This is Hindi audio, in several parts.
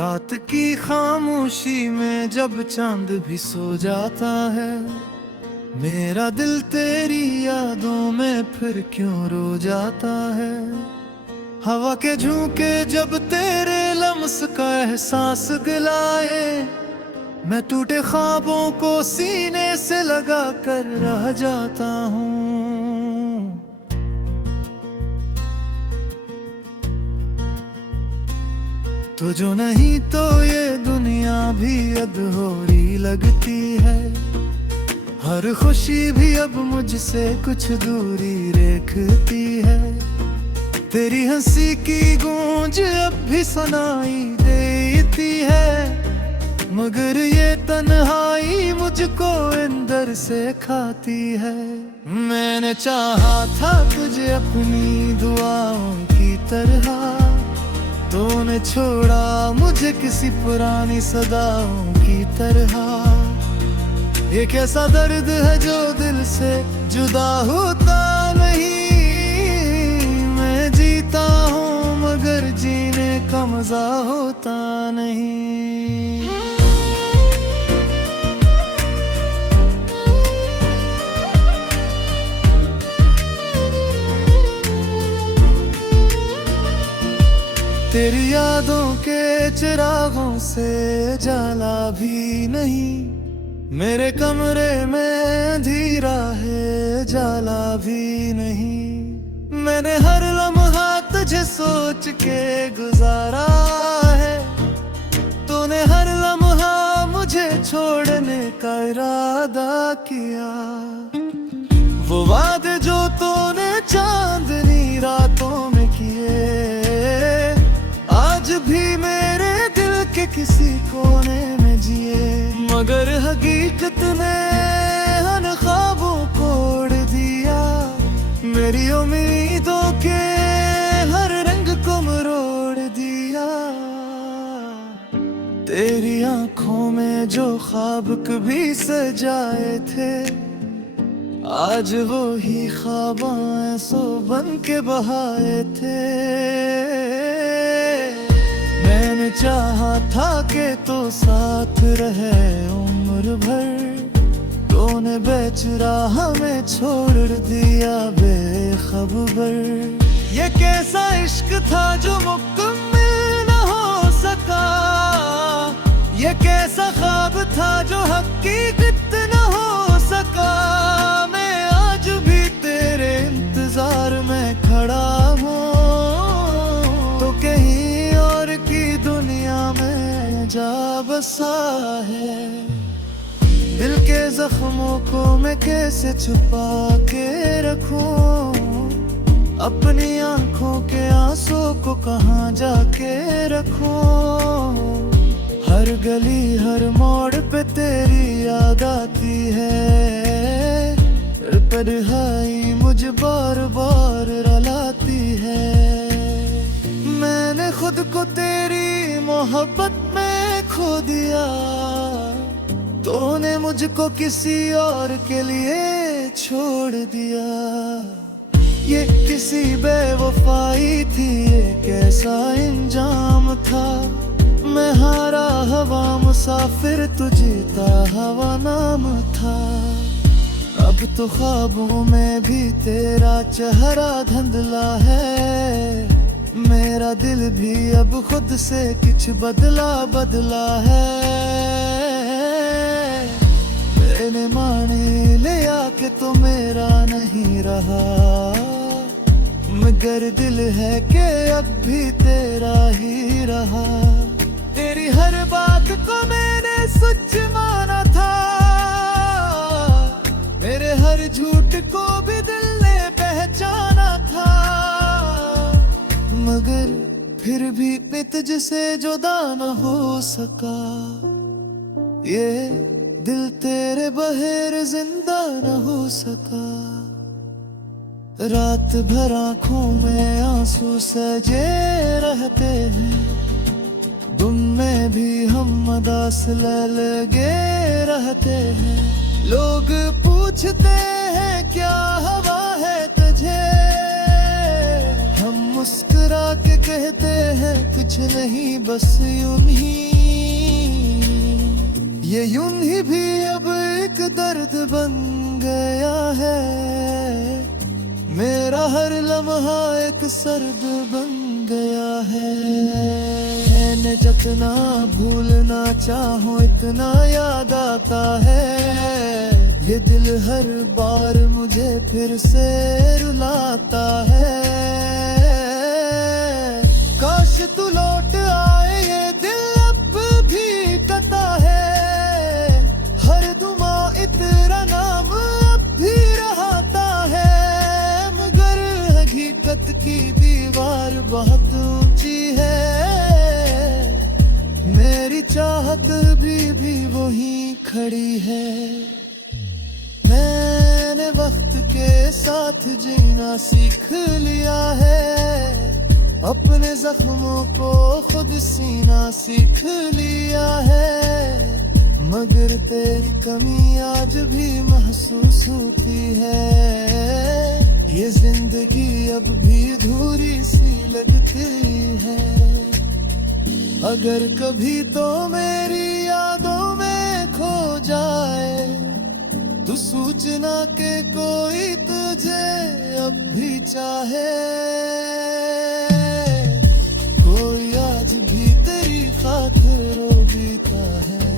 रात की खामोशी में जब चांद भी सो जाता है, मेरा दिल तेरी यादों में फिर क्यों रो जाता है। हवा के झोंके जब तेरे लम्स का एहसास गिलाए, मैं टूटे ख्वाबों को सीने से लगा कर रह जाता हूँ। तो जो नहीं तो ये दुनिया भी अधूरी लगती है, हर खुशी भी अब मुझसे कुछ दूरी रेखती है। तेरी हंसी की गूंज अब भी सुनाई देती है, मगर ये तन्हाई मुझको अंदर से खाती है। मैंने चाहा था तुझे अपनी दुआओं की तरह, तूने छोड़ा मुझे किसी पुरानी सदाओं की तरह। ये कैसा दर्द है जो दिल से जुदा होता नहीं। मैं जीता हूँ मगर जीने का मजा होता नहीं। तेरी यादों के चिरागों से जाला भी नहीं, मेरे कमरे में अंधेरा है जाला भी नहीं। मैंने हर लम्हा तुझे सोच के गुजारा है, तूने हर लम्हा मुझे छोड़ने का इरादा किया। वो वादे जो तूने चांदनी रातों में किए, आज भी मेरे दिल के किसी कोने में जिए। मगर हकीकत ने हर ख्वाबों को उड़ दिया, मेरी उम्मीदों के हर रंग को मरोड़ दिया। तेरी आंखों में जो ख्वाब कभी सजाए थे, आज वो ही ख्वाब आंसू बन के बहाए थे। मैंने चाहा था कि तो साथ रहे उम्र भर, तूने बेचराह में छोड़ दिया बेखबर। ये कैसा इश्क था जो मुकम्मल न हो सका, ये कैसा ख्वाब था जो हकीकत न हो सका। मैं आज भी तेरे इंतजार में खड़ा हूँ, तो कहीं और की दुनिया में जा बसा है। दिल के जख्मों को मैं कैसे छुपा के रखूं, अपनी आंखों के आंसू को कहाँ जाके रखूं। हर गली हर मोड़ पे तेरी याद आती है, तन्हाई मुझे बार बार रुलाती है। मैंने खुद को तेरी मोहब्बत में खो दिया, तूने मुझको किसी और के लिए छोड़ दिया। ये किसी बेवफाई थी, ये कैसा इंजाम था। मैं हारा हवा मुसाफिर, तू जीता हवा नाम था। अब तो ख्वाबों में भी तेरा चेहरा धुंधला है, मेरा दिल भी अब खुद से कुछ बदला बदला है। मैंने माने लिया कि तू मेरा नहीं रहा, मगर दिल है कि अब भी तेरा ही रहा। तेरी हर बात को मैंने सच माना था, मेरे हर झूठ को भी दिल ने पहचाना था। मगर फिर भी मैं तुझसे जुदा न हो सका, ये दिल तेरे बगैर जिंदा न हो सका। रात भर आँखों में आंसू सजे रहते हैं, गुम में भी हम उदास लगे रहते हैं। लोग पूछते हैं क्या हवा है तुझे, हम मुस्कुरा के कहते हैं कुछ नहीं बस यूं ही, ये यूं ही भी अब एक दर्द बन गया है। मेरा हर लम्हा एक सर्द बन गया है। मैंने जितना भूलना चाहूं इतना याद आता है। ये दिल हर बार मुझे फिर से रुलाता है। काश तू लौट आए, ये दिल अब भी कहता है। हर दुआ तेरा नाम अब भी रहता है। मगर हकीकत की दीवार बहुत ऊंची है। मेरी चाहत भी वही खड़ी है। मैंने वक्त के साथ जीना सीख लिया है। अपने जख्मों को खुद सीना सीख लिया है। मगर तेरी कमी आज भी महसूस होती है। ये जिंदगी अब भी अधूरी सी लगती है। अगर कभी तो मेरी यादों में खो जाए, तू सूचना के कोई तुझे अब भी चाहे। कोई आज भी तेरी खातिर रो बीता है।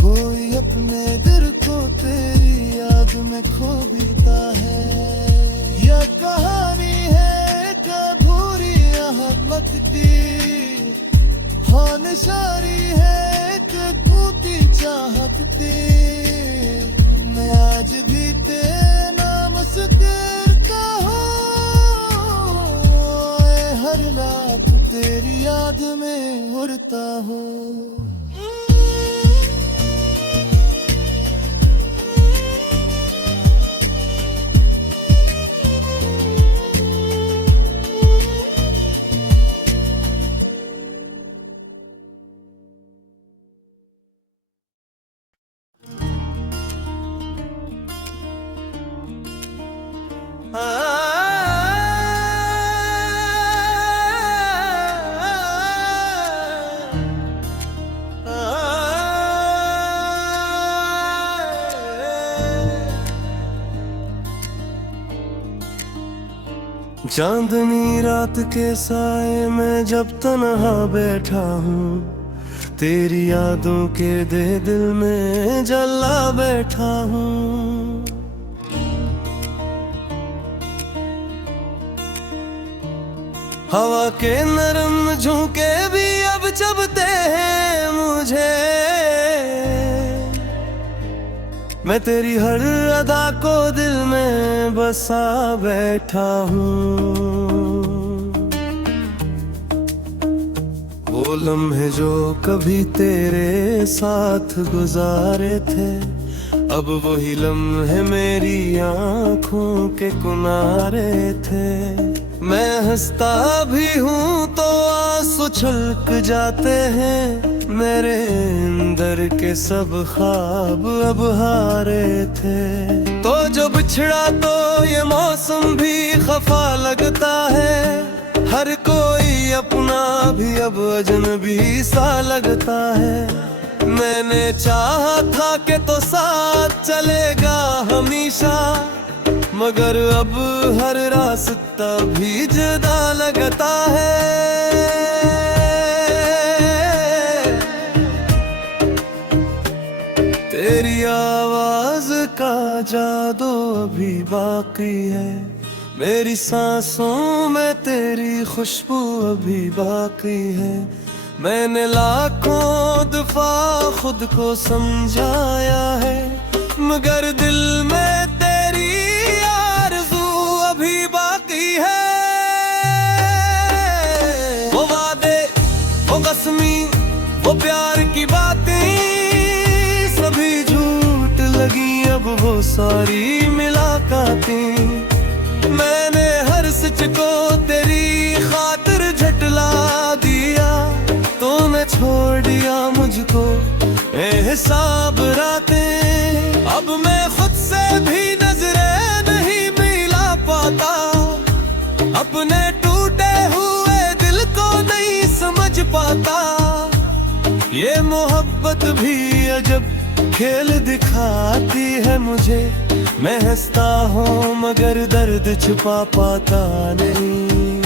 कोई अपने दिल को तेरी याद में खो बीता है। यह कहानी है एक अधूरी अहमत की। हाँ निशानी है एक टूटी चाहत की। मैं आज भी तेरे नाम से करता हूँ। हर रात तेरी याद में उड़ता हूँ। चांदनी रात के साए में जब तन्हा बैठा हूँ, तेरी यादों के दे दिल में जला बैठा हूँ। हवा के नरम झोंके भी अब चुभते हैं मुझे। मैं तेरी हर अदा को दिल में बसा बैठा हूँ। वो लम्हे जो कभी तेरे साथ गुजारे थे, अब वही लम्हे मेरी आँखों के किनारे थे। मैं हंसता भी हूँ तो आंसू छलक जाते हैं। मेरे अंदर के सब ख्वाब अब हारे थे। तो जो बिछड़ा तो ये मौसम भी खफा लगता है। हर कोई अपना भी अब अजनबी सा लगता है। मैंने चाहा था कि तो साथ चलेगा हमेशा, मगर अब हर रास्ता भी जुदा लगता है। तेरी आवाज का जादू अभी बाकी है। मेरी सांसों में तेरी खुशबू अभी बाकी है। मैंने लाखों दफा खुद को समझाया है, मगर दिल में तेरी आरज़ू अभी बाकी है। वो वादे, वो कसमी, वो प्यार की बातें सभी झूठ लगी। अब वो सारी मुलाकातें, मैंने हर सच को तेरी खातिर झटला दिया। तूने छोड़ दिया मुझको एहसाब रातें। अब मैं खुद से भी नजरें नहीं मिला पाता। अपने टूटे हुए मोहब्बत भी अजब खेल दिखाती है मुझे। मैं हंसता हूँ मगर दर्द छुपा पाता नहीं।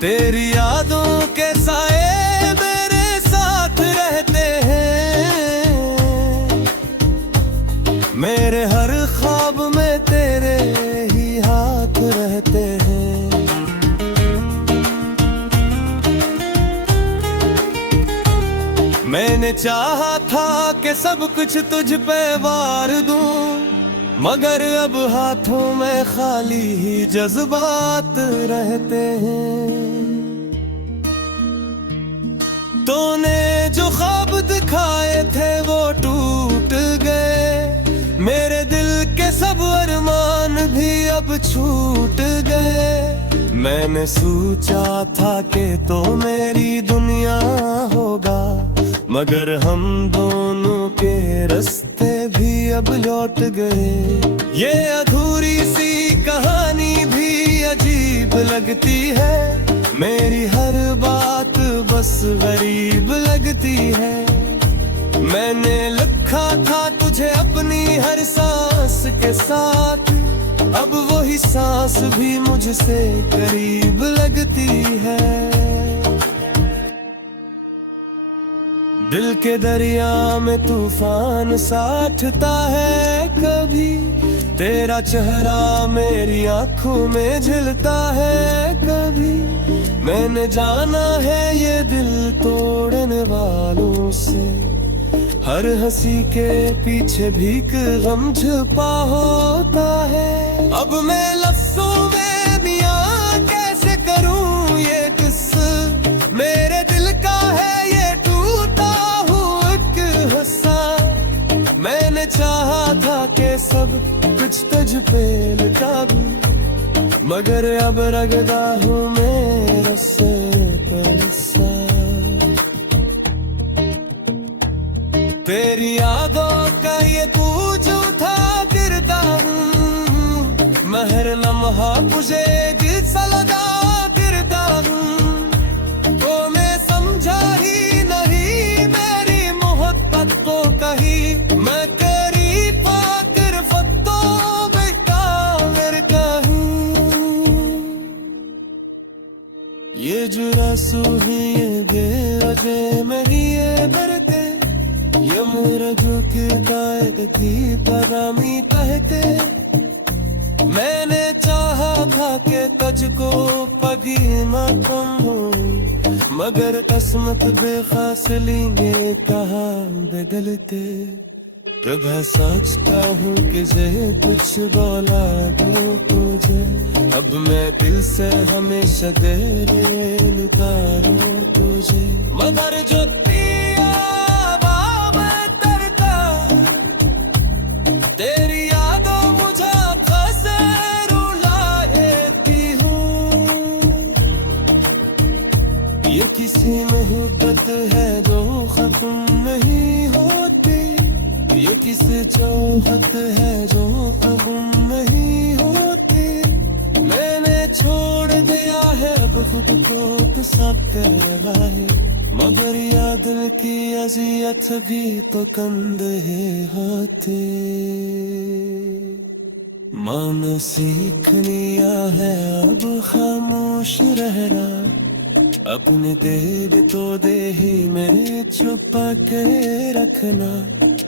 तेरी यादों के साए मेरे साथ रहते हैं। मेरे हर ख्वाब में तेरे ही हाथ रहते हैं। मैंने चाहा था कि सब कुछ तुझ पे वार दूं, मगर अब हाथों में खाली ही जज्बात रहते हैं। तूने जो ख्वाब दिखाए थे वो टूट गए। मेरे दिल के सब अरमान भी अब छूट गए। मैंने सोचा था कि तो मेरी दुनिया होगा, मगर हम दोनों के रास्ते भी अब लौट गए। ये अधूरी सी कहानी भी अजीब लगती है। मेरी हर बात बस गरीब लगती है। मैंने लिखा था तुझे अपनी हर सांस के साथ, अब वही सांस भी मुझसे करीब लगती है। दिल के दरिया में तूफान साठता है कभी। तेरा चेहरा मेरी आंखों में झिलता है कभी। मैंने जाना है ये दिल तोड़ने वालों से, हर हंसी के पीछे भी गम छुपा होता है। अब मैं लफ्जों में मियां कैसे करूं ये किस्सा, मेरे दिल का है ये टूटा हुआ एक हिस्सा। मैंने चाहा था कि सब कुछ तुझ पे लुटा दूं, मगर अब रगड़ा हूँ मेरा पैसा। तेरी यादों का ये तू जो था किरदार, महर लम्हा मुझे दिल सा लगा किरदार। तो मैं समझा ही नहीं मेरी मोहब्बत को कही। मैं करी पाकर फतो बेकार कहीं। ये जुरासू है ये बेवजह मेरी ये बरते, ये मेरा जो किरदार थी परामी कहते। मैंने चाहा था कि तुझको पगी ना कम हो, मगर किस्मत बेफासली ये कहा बदलते। जब सोचता हूँ कि जे कुछ बोला दो तुझे, अब मैं दिल से हमेशा तेरे निकालूं तुझे। मगर जो पिया मैं तरता, तेरी यादों मुझे खासे रुलाती हूँ। ये किसी मोहब्बत है जो खत्म नहीं होती, ये किसी चाहत है जो खत्म नहीं होती। मैंने छोड़ दिया है अब खुद को तो सब करवाए, मगर या दिल की अजियत भी तो कंधे होते। मन सीख लिया है अब खामोश रहना, अपने दिल तो दे ही मेरे छुपा के रखना।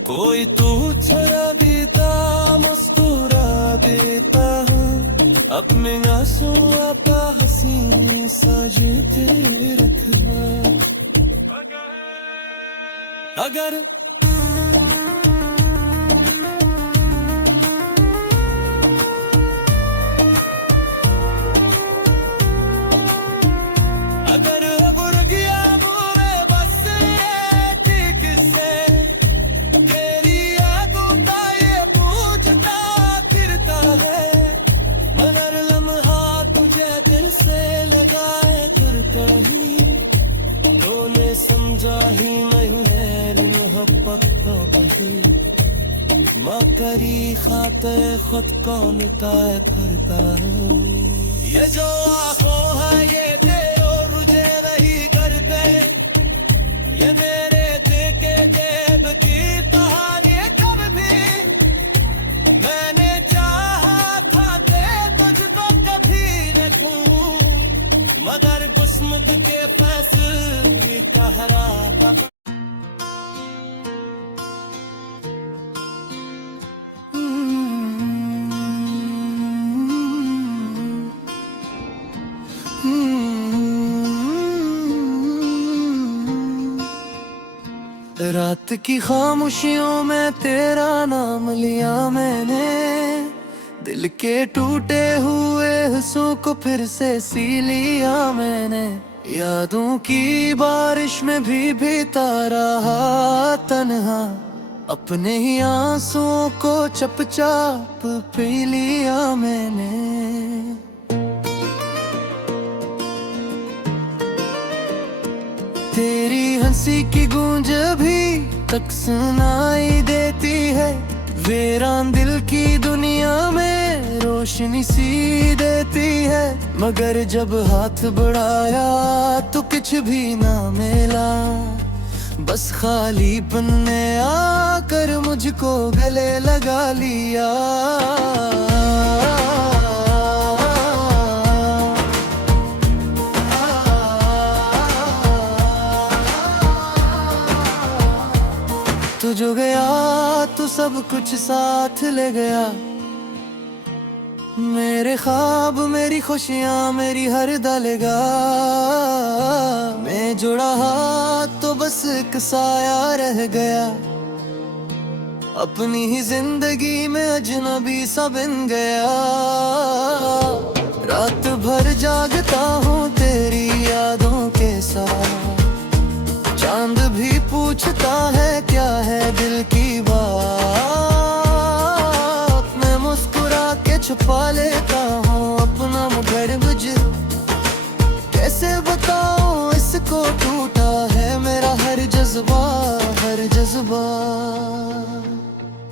कोई तू छड़ा देता मुस्कुरा देता हूँ, अपने आंसू आता हंसी सजते रखना। अगर माँ करी खातिर खुद को मिटाए फिरता हूँ। ये जो आंखों है ये तेरे और रुझे नहीं करते, मैंने चाहा था कि तुझको कभी देखूं, मगर किस्मत के फैसले का हरा था। रात की खामोशियों में तेरा नाम लिया मैंने, दिल के टूटे हुए हिस्सों को फिर से सी लिया मैंने। यादों की बारिश में भी भीगता रहा तन्हा, अपने ही आंसुओं को चुपचाप पी लिया मैंने। तेरी हंसी की गूंज भी तक सुनाई देती है, वीरान दिल की दुनिया में रोशनी सी देती है। मगर जब हाथ बढ़ाया तो कुछ भी ना मिला, बस खालीपन ने आकर मुझको गले लगा लिया। तू जो गया तू सब कुछ साथ ले गया, मेरे ख्वाब मेरी खुशियाँ मेरी हर दलगा। मैं जुड़ा हाथ तो बस एक साया रह गया, अपनी ही जिंदगी में अजनबी सा बन गया। रात भर जागता हूँ तेरी यादों के साथ, चांद भी पूछता है क्या है दिल की बात। मैं मुस्कुरा के छुपा लेता हूँ अपना मगर मुझे कैसे बताऊँ इसको, टूटा है मेरा हर जज्बा हर जज्बा।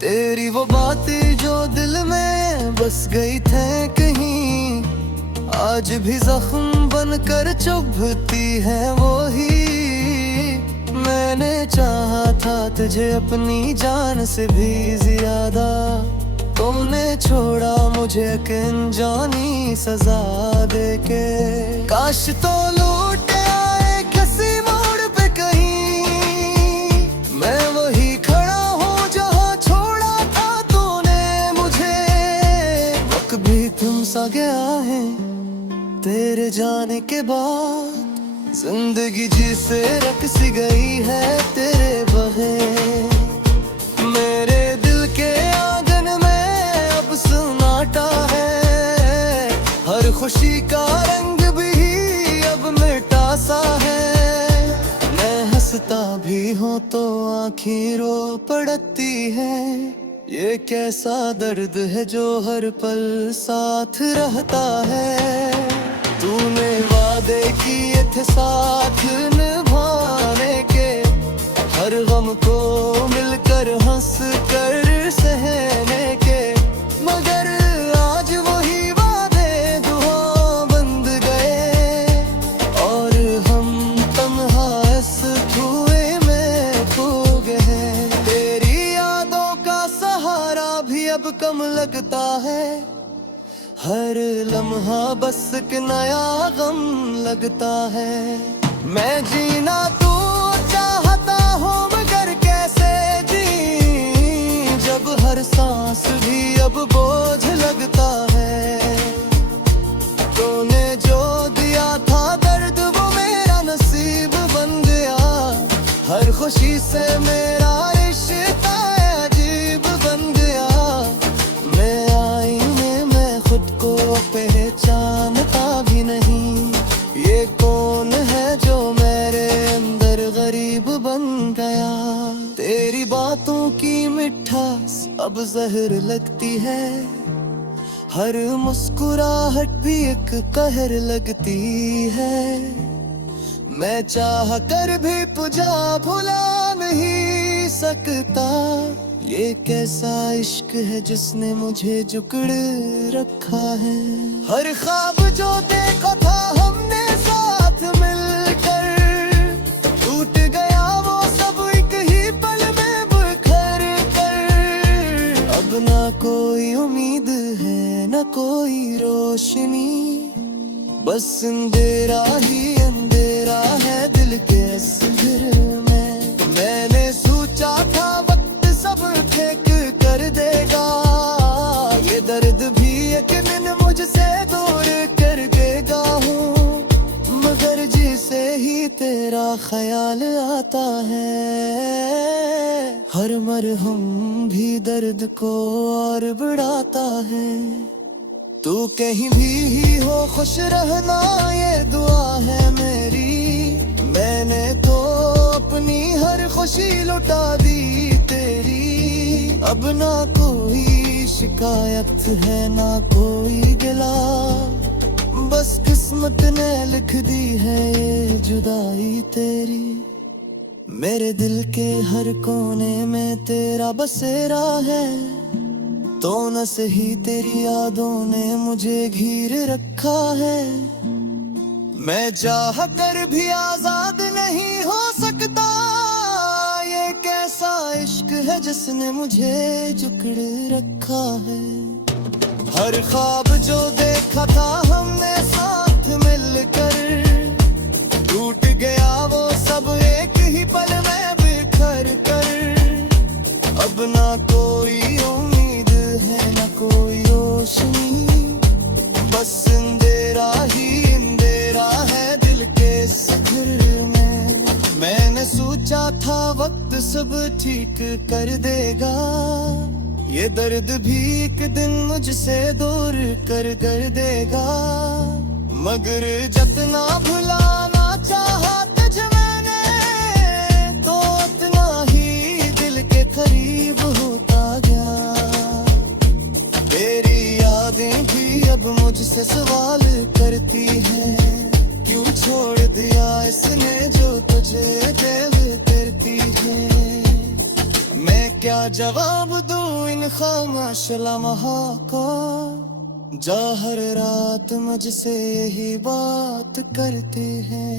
तेरी वो बातें जो दिल में बस गई थे कहीं, आज भी जख्म बनकर चुभती है वो ही। मैंने चाहा था तुझे अपनी जान से भी ज्यादा, तुमने छोड़ा मुझे अनजानी सजा देके। काश तो लौट आए किसी मोड़ पे कहीं, मैं वही खड़ा हूँ जहाँ छोड़ा था तूने मुझे। वक्त भी तुम सा गया है तेरे जाने के बाद, जिंदगी जिसे रख सी गई है तेरे बहे। मेरे दिल के आंगन में अब सन्नाटा है, हर खुशी का रंग भी अब मिटा सा है। मैं हंसता भी हूँ तो आँखें रो पड़ती है, ये कैसा दर्द है जो हर पल साथ रहता है। तूने वादे किए थे साथ निभाने के, हर गम को मिलकर हंस कर सहने के। मगर आज वही वादे दुआ बंद गए, और हम तन्हा इस धुएं में खो गए। तेरी यादों का सहारा भी अब कम लगता है, हर लम्हा बस एक नया गम लगता है। मैं जीना तू चाहता हूँ मगर कैसे जी, जब हर सांस भी अब बोझ लगता है। तूने जो दिया था दर्द वो मेरा नसीब बन गया, हर खुशी से मेरा रिश्ता अजीब बन गया। मैं आईने में खुद को पहचानता भी नहीं, ये कौन है जो मेरे अंदर गरीब बन गया। तेरी बातों की मिठास अब जहर लगती है, हर मुस्कुराहट भी एक कहर लगती है। मैं चाह कर भी तुझे भुला नहीं सकता, ये कैसा इश्क है जिसने मुझे जुकड़ रखा है। हर ख्वाब जो देखा था हमने साथ मिलकर, टूट गया वो सब एक ही पल में बिखर कर। अब ना कोई कोई उम्मीद है न कोई रोशनी, बस अंधेरा ही अंधेरा है दिल के अस्थिर में। मैंने सोचा था वक्त सब ठीक कर देगा, ये दर्द भी एक दिन मुझसे दूर कर देगा हूँ, मगर जिसे ही तेरा ख्याल आता है, हर मरहम भी दर्द को और बढ़ाता है। तू कहीं भी ही हो खुश रहना ये दुआ है मेरी, मैंने तो अपनी हर खुशी लुटा दी तेरी। अब ना कोई शिकायत है ना कोई गिला, बस किस्मत ने लिख दी है ये जुदाई तेरी। मेरे दिल के हर कोने में तेरा बसेरा है, तो न सही तेरी यादों ने मुझे घिर रखा है। मैं चाह कर भी आजाद नहीं हो सकता, ये कैसा इश्क है जिसने मुझे जकड़ रखा है। हर ख्वाब जो देखा था हमने साथ मिलकर, टूट गया वो सब एक ही पल में बिखर कर। अब ना कोई उम्मीद है न कोई रोशनी, बस अंधेरा ही अंधेरा है दिल के सफर में। मैंने सोचा था वक्त सब ठीक कर देगा, ये दर्द भी एक दिन मुझसे दूर कर देगा, मगर जितना भुलाना चाहा तुझ मैंने, तो उतना ही दिल के करीब होता गया। तेरी यादें भी अब मुझसे सवाल करती हैं, क्यों छोड़ दिया इसने जो तुझे दिल करती है। मैं क्या जवाब दूं इन खामोश लम्हों को, जा हर रात मुझसे यही बात करती है।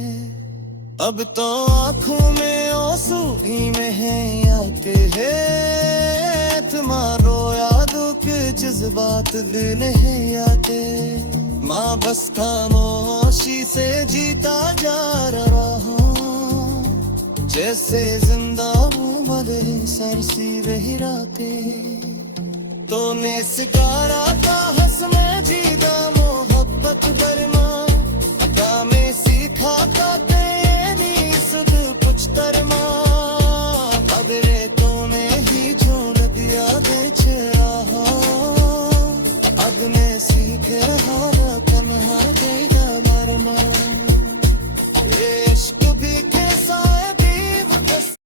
अब तो आँखों में आंसू भी नहीं आते हैं, तुम्हारो यादों के जज्बात दिल नहीं आते। माँ बस खामोशी से जीता जा रहा हूँ, जैसे जिंदा हूँ मरे सरसी वही रातें। तो ने सितारा था